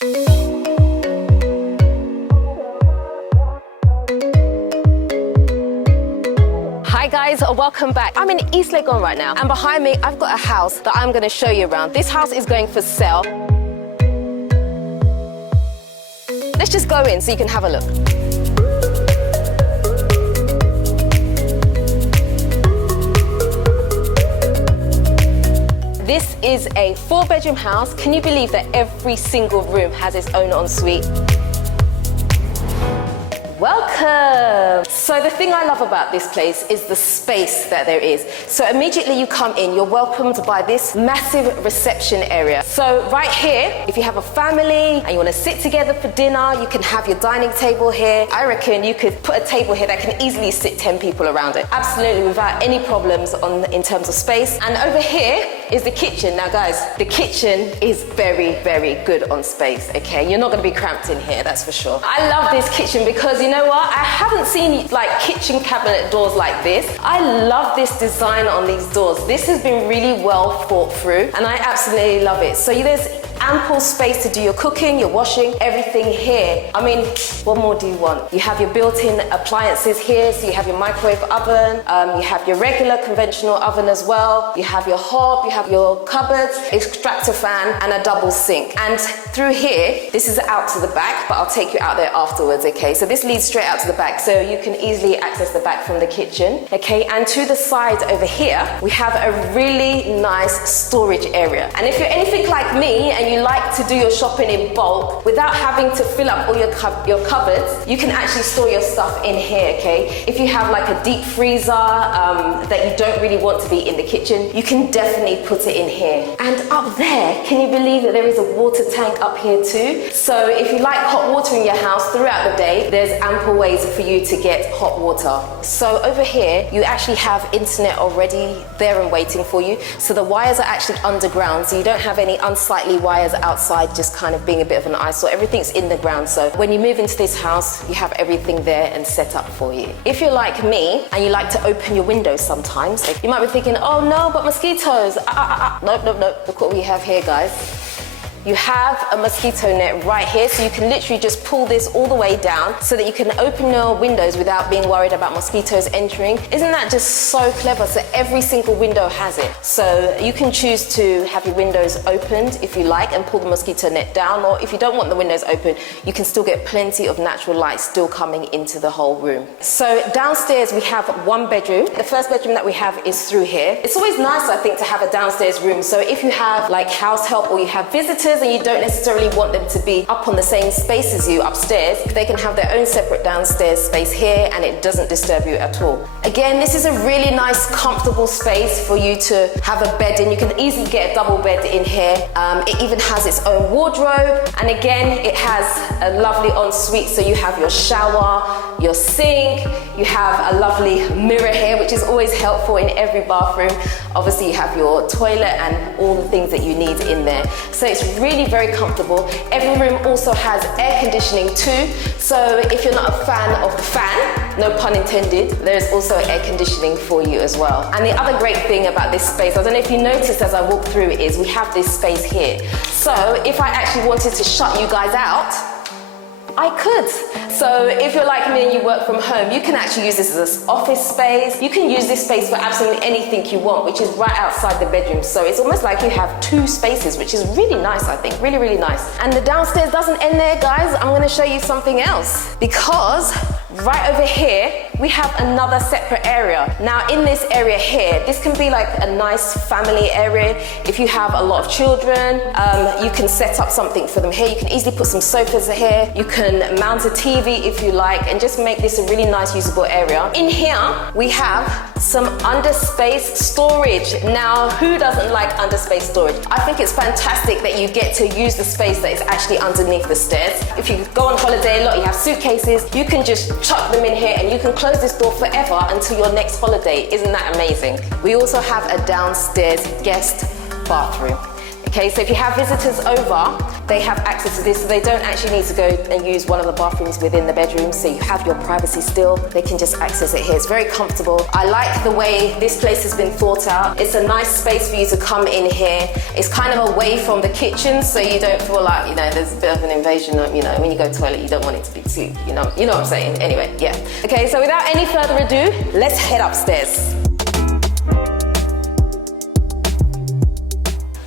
Hi guys, welcome back. I'm in East Legon right now, and behind me I've got a house that I'm going to show you around. This house is going for sale. Let's just go in so you can have a look. This is a 4-bedroom house. Can you believe that every single room has its own ensuite? Welcome! So the thing I love about this place is the space that there is. So immediately you come in, you're welcomed by this massive reception area. So right here, if you have a family and you want to sit together for dinner, you can have your dining table here. I reckon you could put a table here that can easily sit 10 people around it. Absolutely, without any problems in terms of space. And over here is the kitchen. Now guys, the kitchen is very, very good on space, okay? You're not going to be cramped in here, that's for sure. I love this kitchen because you know what? I haven't seen like kitchen cabinet doors like this. I love this design on these doors. This has been really well thought through and I absolutely love it. So there's ample space to do your cooking, your washing, everything here. I mean, what more do you want? You have your built-in appliances here, so you have your microwave oven, you have your regular conventional oven as well, you have your hob, you have your cupboards, extractor fan, and a double sink. And through here, this is out to the back, but I'll take you out there afterwards, okay? So this leads straight out to the back, so you can easily access the back from the kitchen, okay? And to the side over here, we have a really nice storage area. And if you're anything like me, and you like to do your shopping in bulk without having to fill up all your cupboards, you can actually store your stuff in here, okay? If you have like a deep freezer that you don't really want to be in the kitchen, you can definitely put it in here. And up there, can you believe that there is a water tank up here too? So if you like hot water in your house throughout the day, there's ample ways for you to get hot water. So over here, you actually have internet already there and waiting for you. So the wires are actually underground, so you don't have any unsightly wires outside just kind of being a bit of an eyesore. Everything's in the ground, so when you move into this house, you have everything there and set up for you. If you're like me and you like to open your windows sometimes, you might be thinking, oh no, but mosquitoes. Nope. Look what we have here, guys. You have a mosquito net right here, so you can literally just pull this all the way down so that you can open your windows without being worried about mosquitoes entering. Isn't that just so clever? So every single window has it. So you can choose to have your windows opened if you like and pull the mosquito net down, or if you don't want the windows open, you can still get plenty of natural light still coming into the whole room. So downstairs we have 1 bedroom. The first bedroom that we have is through here. It's always nice, I think, to have a downstairs room. So if you have like house help or you have visitors and you don't necessarily want them to be up on the same space as you upstairs, they can have their own separate downstairs space here and it doesn't disturb you at all. Again, this is a really nice, comfortable space for you to have a bed in. You can easily get a double bed in here. It even has its own wardrobe, and again, it has a lovely ensuite, so you have your shower, your sink, you have a lovely mirror here, which is always helpful in every bathroom. Obviously, you have your toilet and all the things that you need in there. So it's really very comfortable. Every room also has air conditioning too. So if you're not a fan of the fan, no pun intended, there's also air conditioning for you as well. And the other great thing about this space, I don't know if you noticed as I walked through, is we have this space here. So if I actually wanted to shut you guys out, I could. So if you're like me and you work from home, you can actually use this as an office space. You can use this space for absolutely anything you want, which is right outside the bedroom. So it's almost like you have 2 spaces, which is really nice, I think. Really, really nice. And the downstairs doesn't end there, guys. I'm gonna show you something else, because right over here, we have another separate area. Now in this area here, this can be like a nice family area. If you have a lot of children, you can set up something for them here. You can easily put some sofas here. You can mount a TV if you like and just make this a really nice usable area. In here, we have some Underspace Storage. Now, who doesn't like Underspace Storage? I think it's fantastic that you get to use the space that is actually underneath the stairs. If you go on holiday a lot, you have suitcases, you can just chuck them in here and you can close this door forever until your next holiday. Isn't that amazing? We also have a downstairs guest bathroom. Okay, so if you have visitors over, they have access to this, so they don't actually need to go and use one of the bathrooms within the bedroom, so you have your privacy still. They can just access it here. It's very comfortable. I like the way this place has been thought out. It's a nice space for you to come in here. It's kind of away from the kitchen, so you don't feel like, you know, there's a bit of an invasion of, you know, when you go to the toilet, you don't want it to be too, you know what I'm saying? Anyway, yeah. Okay, so without any further ado, let's head upstairs.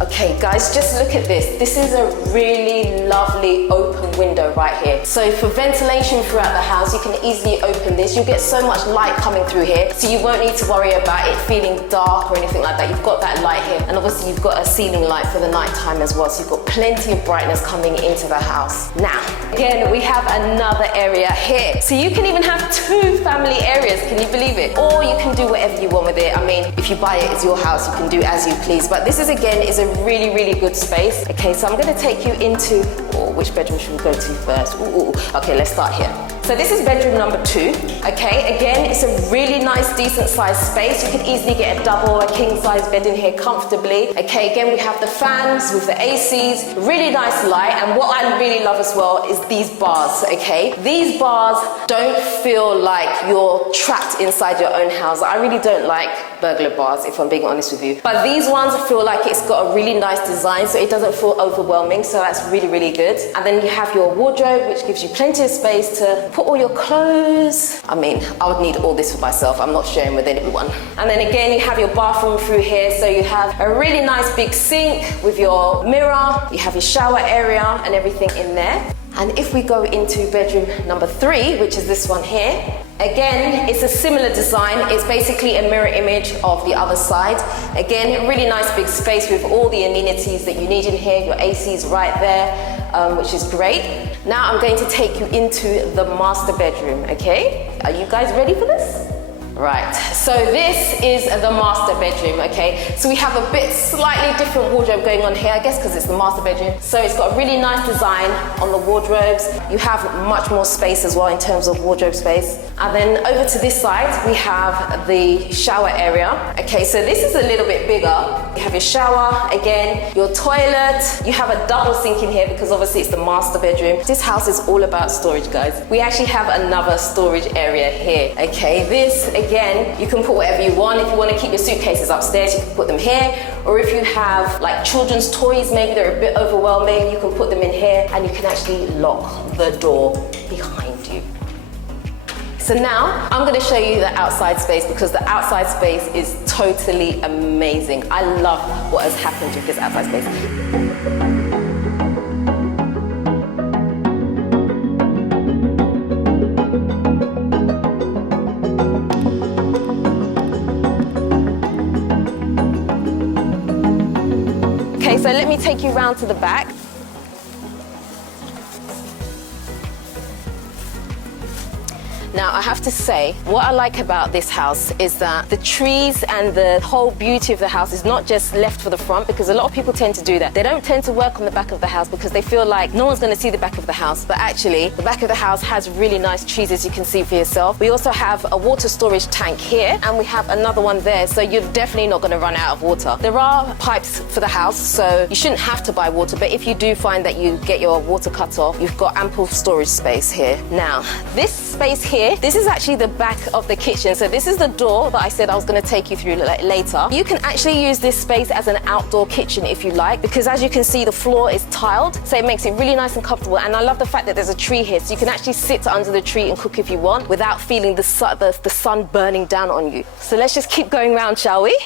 Okay guys, just look at this. This is a really lovely open window right here. So for ventilation throughout the house, you can easily open this. You'll get so much light coming through here, so you won't need to worry about it feeling dark or anything like that. You've got that light here, and obviously you've got a ceiling light for the night time as well, so you've got plenty of brightness coming into the house. Now, again, we have another area here. So you can even have 2 family areas, can you believe it? Or you can do whatever you want with it. I mean, if you buy it, it's your house, you can do as you please. But this is, again, is a really good space. Okay, so I'm going to take you into, which bedroom should we go to first? Okay, let's start here. So this is bedroom number 2. Okay, again, it's a really nice, decent sized space. You can easily get a double, a king size bed in here comfortably. Okay, again, we have the fans with the ACs, really nice light. And what I really love as well is these bars, okay? These bars don't feel like you're trapped inside your own house. I really don't like burglar bars, if I'm being honest with you. But these ones feel like it's got a really nice design, so it doesn't feel overwhelming, so that's really good. And then you have your wardrobe, which gives you plenty of space to put all your clothes. I mean, I would need all this for myself. I'm not sharing with anyone. And then again, you have your bathroom through here, so you have a really nice big sink with your mirror. You have your shower area and everything in there. And if we go into bedroom number 3, which is this one here, again, it's a similar design. It's basically a mirror image of the other side. Again, really nice big space with all the amenities that you need in here. Your AC's right there, which is great. Now I'm going to take you into the master bedroom, okay? Are you guys ready for this? Right, so this is the master bedroom, okay? So we have a bit slightly different wardrobe going on here, I guess because it's the master bedroom. So it's got a really nice design on the wardrobes. You have much more space as well in terms of wardrobe space. And then over to this side, we have the shower area. Okay, so this is a little bit bigger. You have your shower, again, your toilet. You have a double sink in here because obviously it's the master bedroom. This house is all about storage, guys. We actually have another storage area here, okay? This, again, you can put whatever you want. If you want to keep your suitcases upstairs, you can put them here. Or if you have like children's toys, maybe they're a bit overwhelming, you can put them in here and you can actually lock the door behind you. So now I'm going to show you the outside space because the outside space is totally amazing. I love what has happened with this outside space. Okay, so let me take you round to the back. Now, I have to say, what I like about this house is that the trees and the whole beauty of the house is not just left for the front, because a lot of people tend to do that. They don't tend to work on the back of the house because they feel like no one's going to see the back of the house. But actually, the back of the house has really nice trees, as you can see for yourself. We also have a water storage tank here, and we have another one there, so you're definitely not going to run out of water. There are pipes for the house, so you shouldn't have to buy water, but if you do find that you get your water cut off, you've got ample storage space here. Now, this space here, this is actually the back of the kitchen. So this is the door that I said I was going to take you through later. You can actually use this space as an outdoor kitchen if you like, because as you can see, the floor is tiled, so it makes it really nice and comfortable. And I love the fact that there's a tree here, so you can actually sit under the tree and cook if you want without feeling the sun burning down on you. So let's just keep going round, shall we?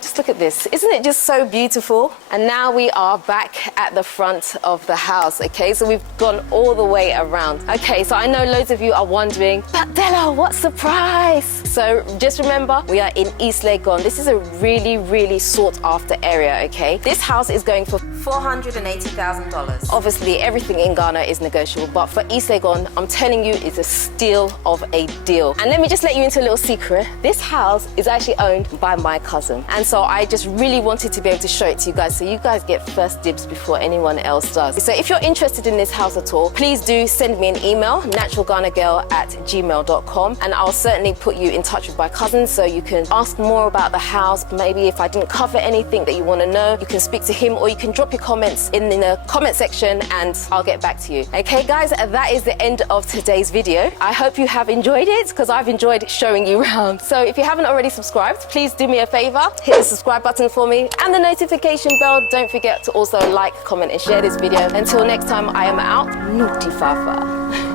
Just look at this. Isn't it just so beautiful? And now we are back at the front of the house, okay? So we've gone all the way around. Okay, so I know loads of you are wondering, but Della, what's the price? So just remember, we are in East Legon. This is a really, really sought after area, okay? This house is going for $480,000. Obviously, everything in Ghana is negotiable, but for East Legon, I'm telling you, it's a steal of a deal. And let me just let you into a little secret. This house is actually owned by my cousin. And so I just really wanted to be able to show it to you guys, so you guys get first dibs before anyone else does. So if you're interested in this house at all, please do send me an email, naturalghanagirl@gmail.com, and I'll certainly put you in touch with my cousin so you can ask more about the house. Maybe if I didn't cover anything that you want to know, you can speak to him, or you can drop your comments in the comment section and I'll get back to you. Okay guys, that is the end of today's video. I hope you have enjoyed it, because I've enjoyed showing you around. So if you haven't already subscribed, please do me a favor, hit the subscribe button for me and the notification bell. Don't forget to also like, comment and share this video. Until next time, I am out. Naughty Fafa.